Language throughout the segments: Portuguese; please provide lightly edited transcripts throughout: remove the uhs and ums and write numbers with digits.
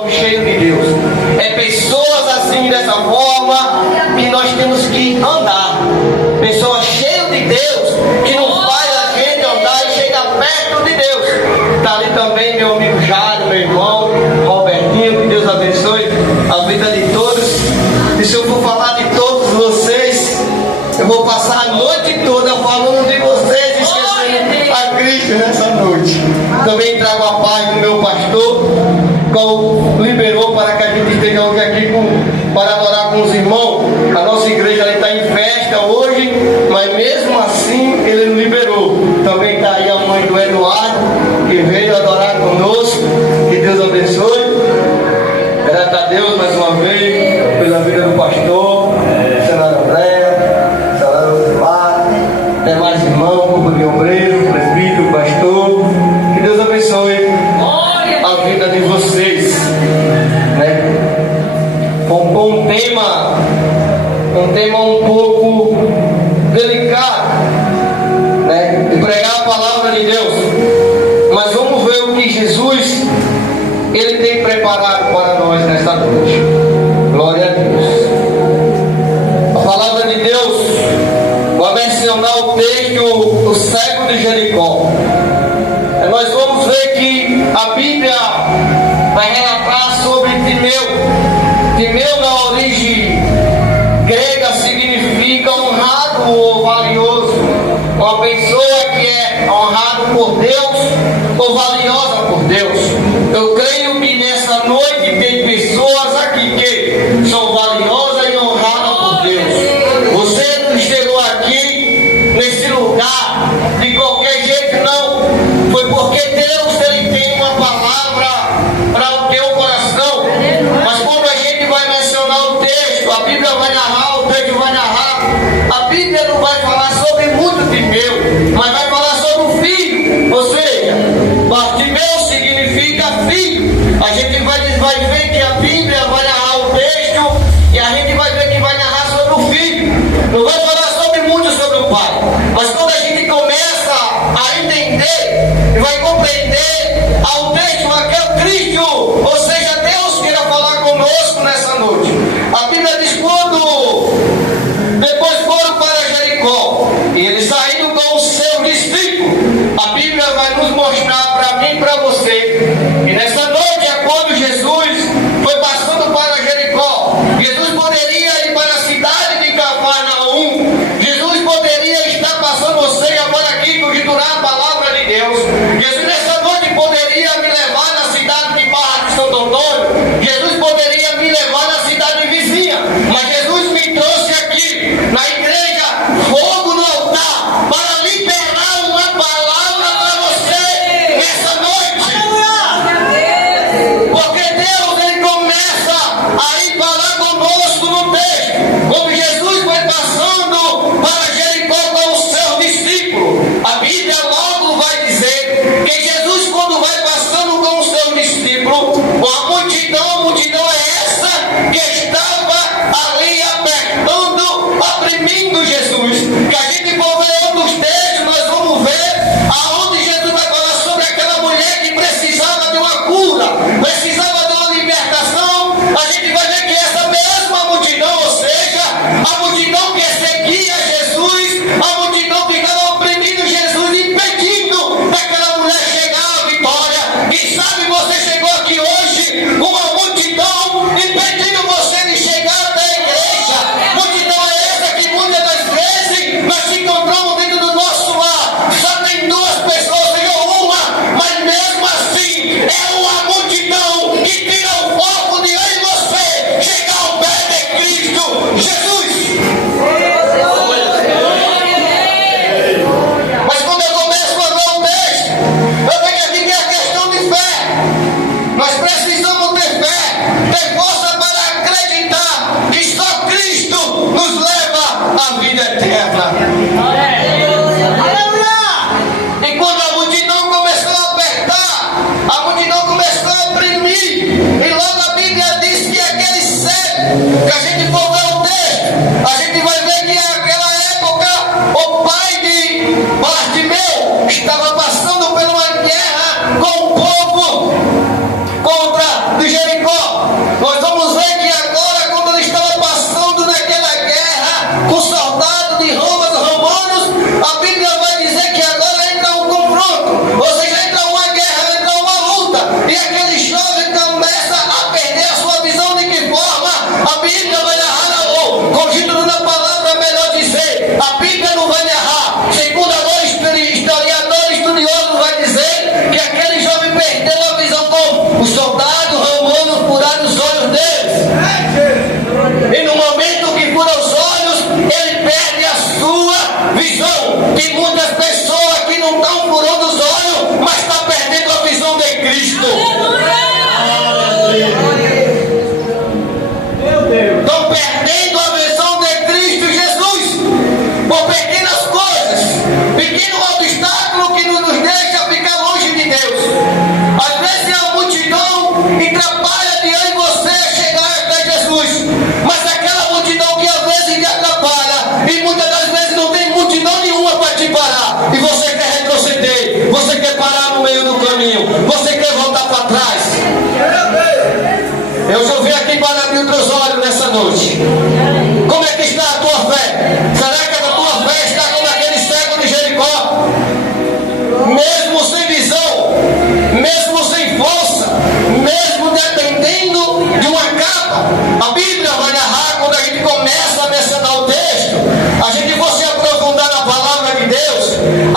Cheio de Deus. É pessoas assim, dessa forma, que nós temos que andar. Pessoas cheias de Deus, que não faz a gente andar e chega perto de Deus. Está ali também meu amigo Jário, meu irmão Robertinho, que Deus abençoe a vida de todos. E se eu for falar de todos vocês, eu vou passar a noite toda falando de vocês, esquecendo a Cristo nessa noite. Também trago a paz do meu pastor, qual liberou para que a gente esteja hoje aqui para adorar com os irmãos. A nossa igreja está em festa hoje, mas mesmo assim ele nos liberou. Também está aí a mãe do Eduardo, que veio adorar conosco. Que Deus abençoe. Graças a Deus mais uma vez pela vida do pastor, senador André, senador Osmar, demais irmãos, grupo de obreiro, presbítero, pastor. Que Deus abençoe a vida de vocês, né? Com um tema um pouco delicado, né? De pregar a palavra de Deus, mas vamos ver o que Jesus ele tem preparado para nós nesta noite. Glória a Deus. A palavra de Deus vai mencionar o texto do cego de Jericó. Nós vamos ver que a Bíblia vai relatar sobre Timeu. Timeu, na origem grega, significa honrado ou valioso. Uma pessoa que é honrado por Deus ou valiosa por Deus. Eu creio que nessa noite tem pessoas aqui que são valiosas e honradas por Deus. Você não chegou aqui nesse lugar de qualquer jeito, não. Foi porque Deus ele tem uma palavra para o teu coração. Mas quando a gente vai mencionar o texto, a Bíblia vai narrar, o texto vai narrar. A Bíblia não vai falar sobre muito Timeu, mas vai falar sobre o filho. Ou seja, Timeu significa filho. A gente vai ver que a Bíblia vai narrar o texto e a gente vai ver que vai narrar sobre o filho. Não vai falar sobre muito sobre o pai. Mas quando a gente começa a entender e vai compreender ao texto que é o Cristo, ou seja, Deus queira falar conosco nessa noite. A Bíblia diz quando depois foram para Jericó e eles saíram com o seu discípulo. A Bíblia vai nos mostrar para mim e para você. E nessa noite é quando Jesus foi passando para Jericó. Jesus poderia ir para a cidade de Cafarnaum. Jesus poderia estar passando você agora aqui, conjecturar a palavra de Deus. Jesus nessa noite poderia noite? Como é que está a tua fé? Será que a tua fé está como aquele cego de Jericó? Mesmo sem visão, mesmo sem força, mesmo dependendo de uma capa. A Bíblia vai narrar, quando a gente começa a mencionar o texto, a gente for se aprofundar na palavra de Deus,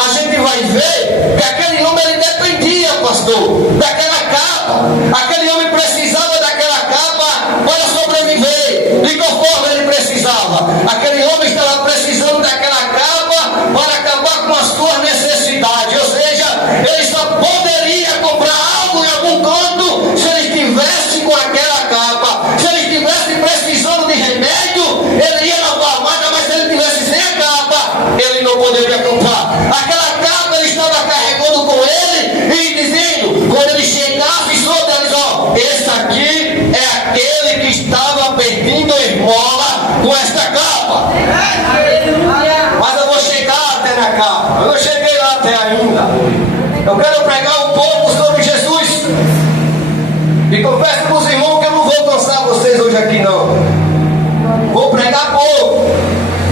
a gente vai ver que aquele homem ele dependia, pastor, daquela capa. Aquele homem precisava daquela capa para sobreviver. E conforme ele precisava, aquele homem estava precisando daquela capa para acabar com as suas necessidades. Ou seja, ele só poderia comprar algo em algum canto se ele estivesse com aquela capa. Se ele estivesse precisando de remédio, ele ia na farmácia, mas se ele estivesse sem a capa, ele não poderia comprar. Aquela capa ele estava carregando com ele e dizendo, quando ele chegasse sobre eles, ó, esse aqui é aquele que estava pedindo esmola com esta capa. Mas eu vou chegar até na capa. Eu não cheguei lá até ainda. Eu quero pregar um pouco sobre Jesus. E confesso para os irmãos que eu não vou cansar vocês hoje aqui não. Vou pregar pouco.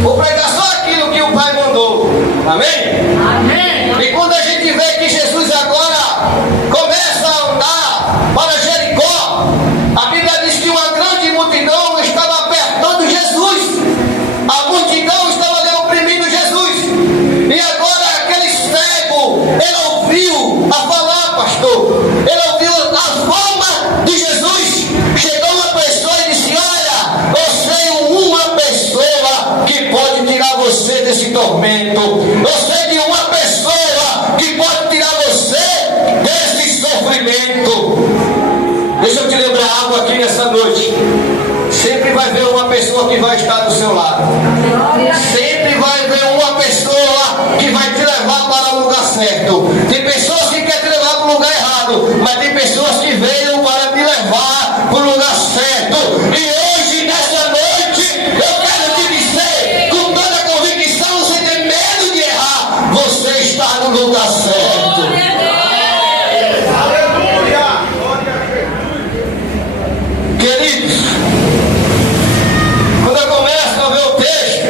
Vou pregar só aquilo que o Pai mandou. Amém? Amém. E quando a gente vê que Jesus agora começa a andar para Jericó, a Bíblia diz que uma grande multidão estava apertando Jesus. A multidão estava oprimindo Jesus. E agora aquele cego, ele ouviu a falar, pastor. Ele ouviu a fama de Jesus. Chegou uma pessoa e disse, olha, eu sei uma pessoa que pode tirar você desse tormento. Eu sei de uma pessoa que pode tirar você desse sofrimento. Deixa eu te lembrar algo aqui nessa noite. Sempre vai ver uma pessoa que vai estar do seu lado. Sempre vai ver uma pessoa que vai te levar para o lugar certo. Tem pessoas que querem te levar para o lugar errado, mas tem pessoas que veio para te levar para o lugar certo. E hoje, nessa noite, eu quero te dizer, com toda a convicção, sem ter medo de errar, você está no lugar certo. Queridos, quando eu começo a ver o texto,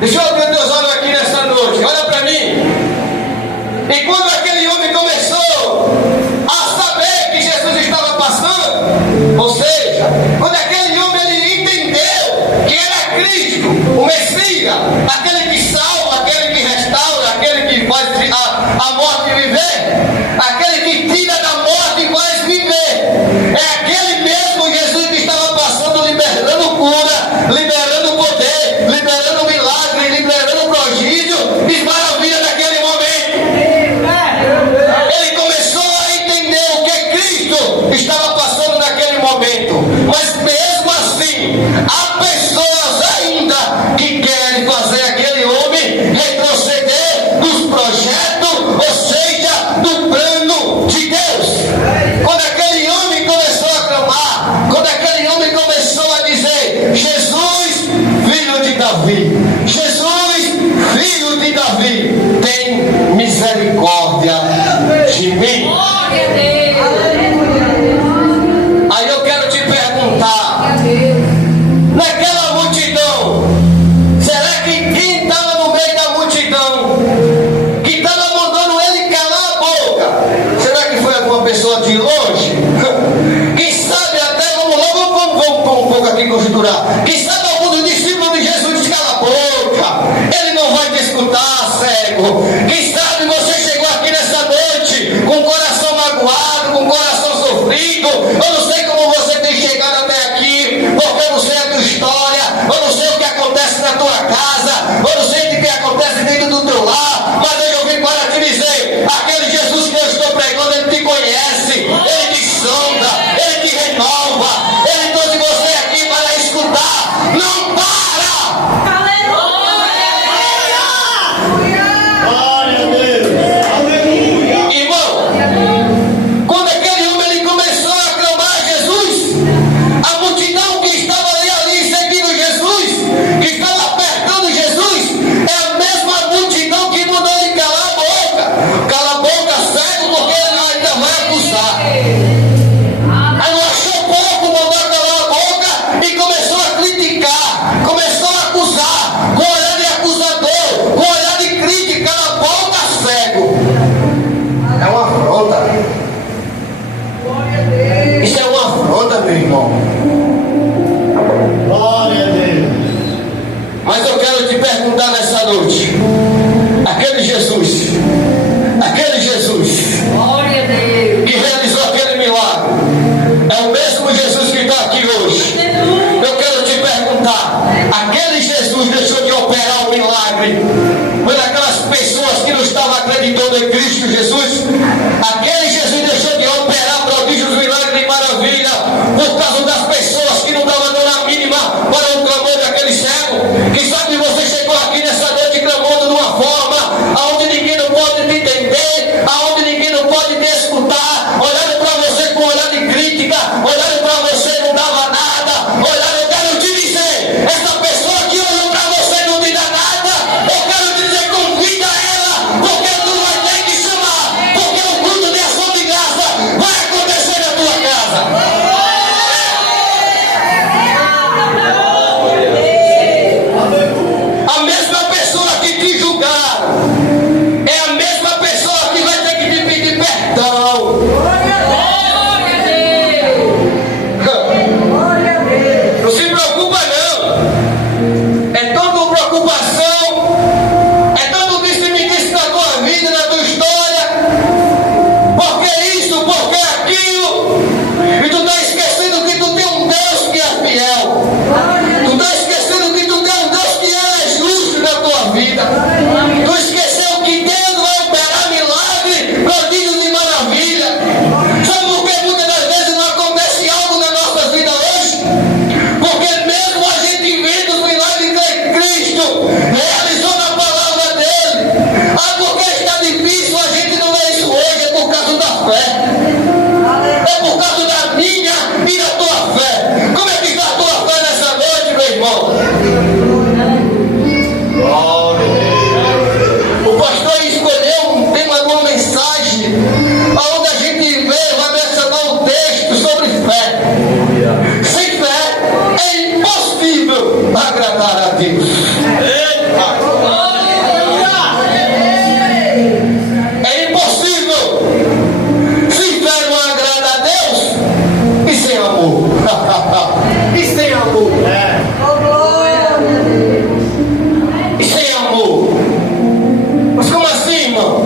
deixa eu abrir teus olhos aqui nessa noite, olha para mim. E quando aquele homem começou a meu irmão. Glória a Deus. Mas eu quero te perguntar nessa noite: aquele Jesus Glória a Deus. que realizou aquele milagre, é o mesmo Jesus que está aqui hoje? Eu quero te perguntar: aquele Jesus deixou de operar o milagre por aquelas pessoas que não estavam acreditando em Cristo Jesus? Aquele Jesus deixou de operar prodígios, milagres e maravilha por causa das pessoas que não davam dando a mínima para o clamor daquele cego? Quem sabe você chegou aqui nessa noite clamando de uma forma aonde ninguém não pode te entender, aonde ninguém não pode te escutar, olhando para você com um olhar de crítica, olhando para você não dava nada, olhando. Eu quero te dizer, essa pessoa que olhou para você não te dá nada, eu quero te dizer, convida ela, porque tu vai ter que chamar, porque o culto de ação de graça vai acontecer na tua casa. A mesma pessoa que te julgaram é a mesma pessoa que vai ter que te pedir perdão. Não se preocupa não. É tanta preocupação, é tanto disse-me-disse na tua vida, na tua história. Por que isso, por que aquilo? E tu está esquecendo que tu tem um Deus que é fiel. Tu está esquecendo que tu tem um Deus que é justo na tua vida. Tu esqueceu que Deus vai operar milagre, prodígios e maravilha. Sabe por que muitas das vezes não acontece algo na nossa vida hoje? Porque mesmo a gente vendo os milagres que Cristo realizou na palavra dele, porque está difícil, a gente não vê isso hoje, é por causa da fé. É por causa da minha e da tua fé. Como é que está a tua fé nessa noite, meu irmão? Glória a Deus. O pastor escolheu um tema de uma mensagem onde a gente vai mencionar um texto sobre fé. Sem fé é impossível agradar a Deus. É impossível. Se fé não agrada a Deus, e sem amor? E sem amor? E sem amor? Mas como assim, irmão?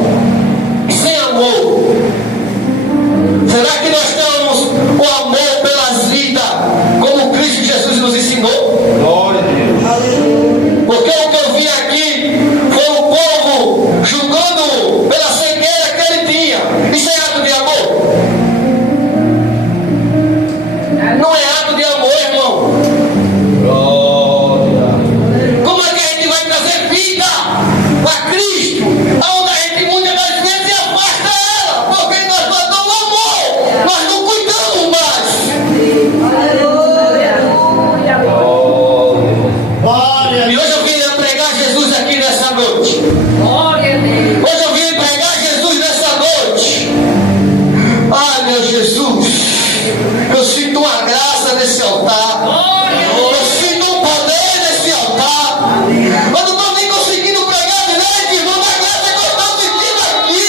E sem amor? Será que nós temos o amor pelas vidas como Cristo Jesus nos ensinou? Glória a Deus. Porque o que eu vi aqui foi o povo julgando pela cegueira que ele tinha. Isso é ato de amor? Não é ato de amor, irmão. Glória. Como é que a gente vai trazer vida para Cristo, onde a gente muitas das vezes afasta ela, porque nós mandamos amor, nós não cuidamos mais. Glória a E Deus. hoje eu vim pregar Jesus aqui nessa noite. Glória a Deus. Hoje eu vim pregar Jesus nessa noite. Ai, meu Jesus, eu sinto uma graça nesse altar. Eu sinto um poder nesse altar. Eu não estou nem conseguindo pregar direito, irmão. A graça que eu estou sentindo aqui.